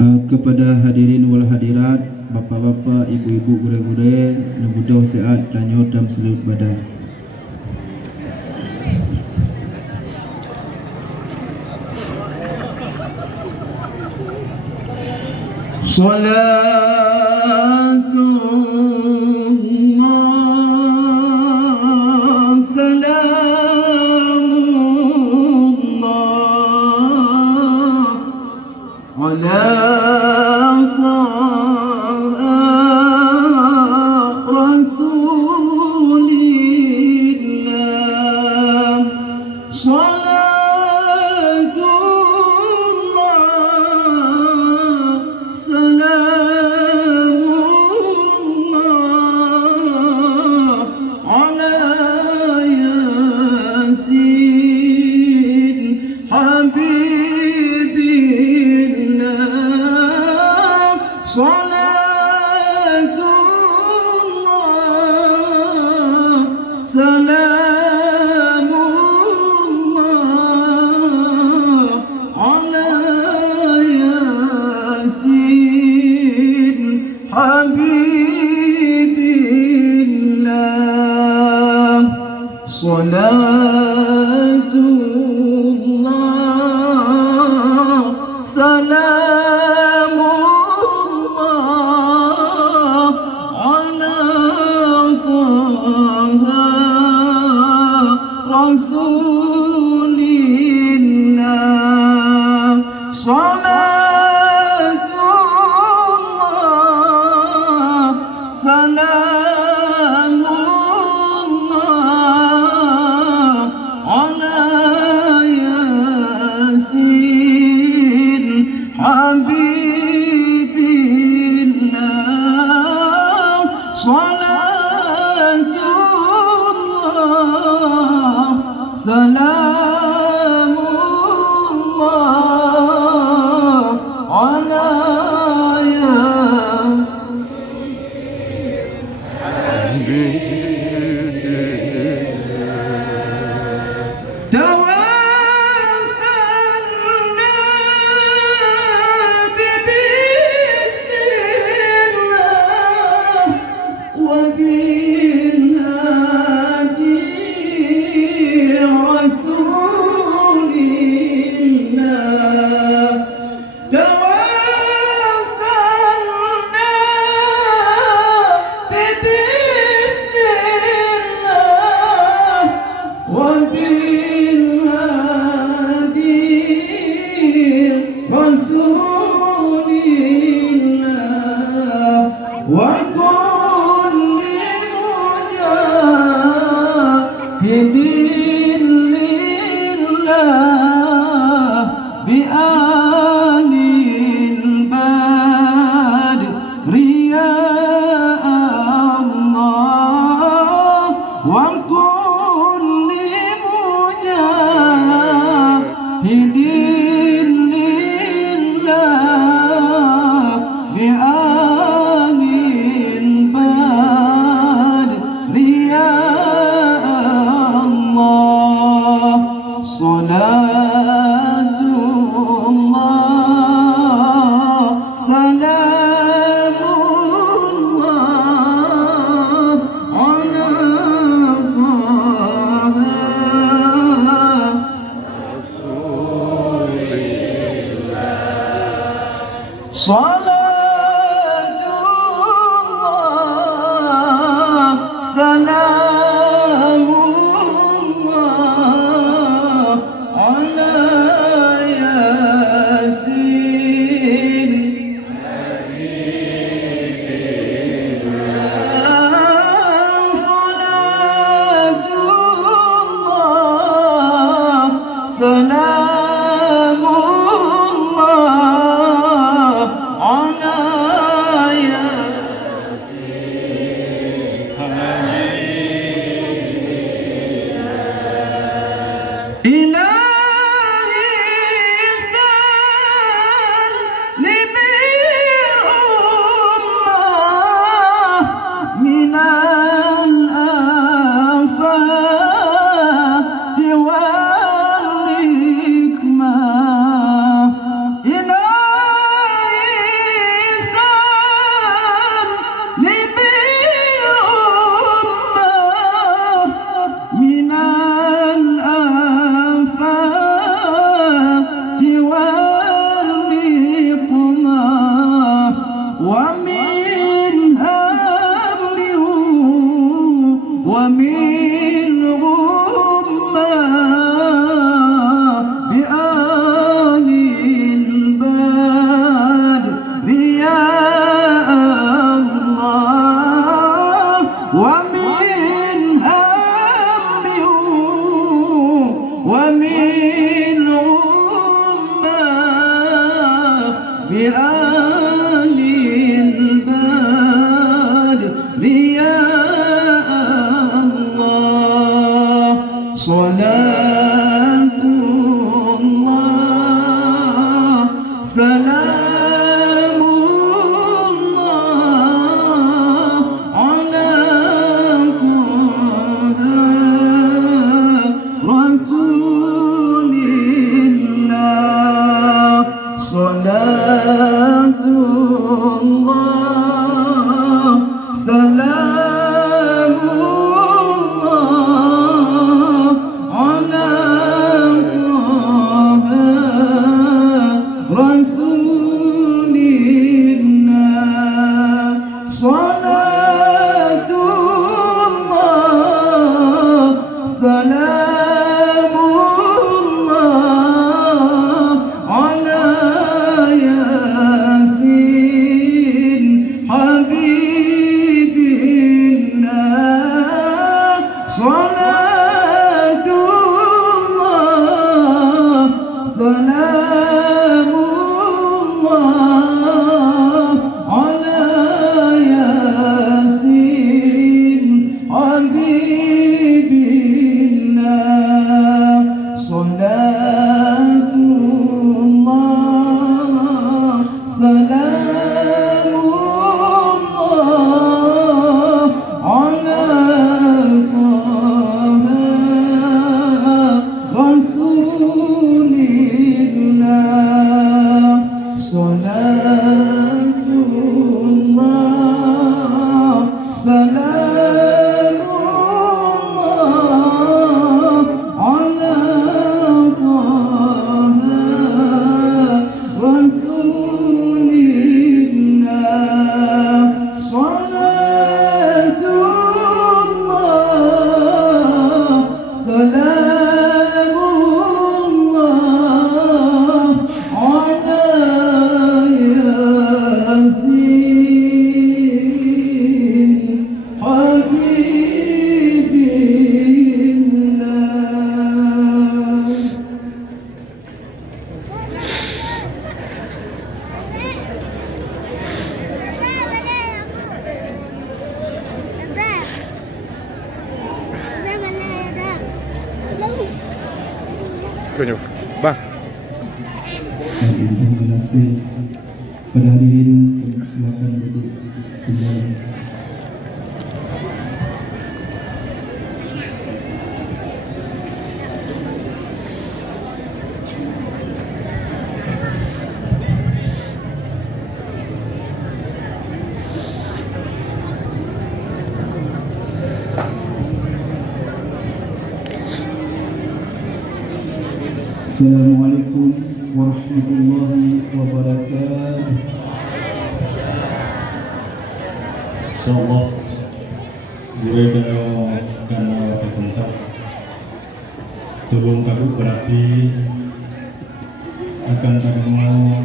Kepada hadirin wal hadirat, bapa-bapa, ibu-ibu, gure-gure, mudah sehat dan nyawa dalam seluruh badan. Salatullah salamullah ala minal afati wal الأمة بآل البدر يا الله صلاة الله سلام الله على طه رسول الله صلاة الله سلام الله على طه رسول الله صلاة الله سلام الله على ياسين حبيب الله صلاة الله سلام الله على ياسين حبيب الله صلاة الله سلام الله على طه رسول الله صلاة الله سلام الله على طه رسول الله صلاة الله سلام الله على ياسين حبيب الله. Kunjung. Bah. Terima kasih pada hadirin, silakan duduk kembali. Assalamualaikum warahmatullahi wabarakatuh. InsyaAllah gue karena pentas tolong kami berarti akan ada mau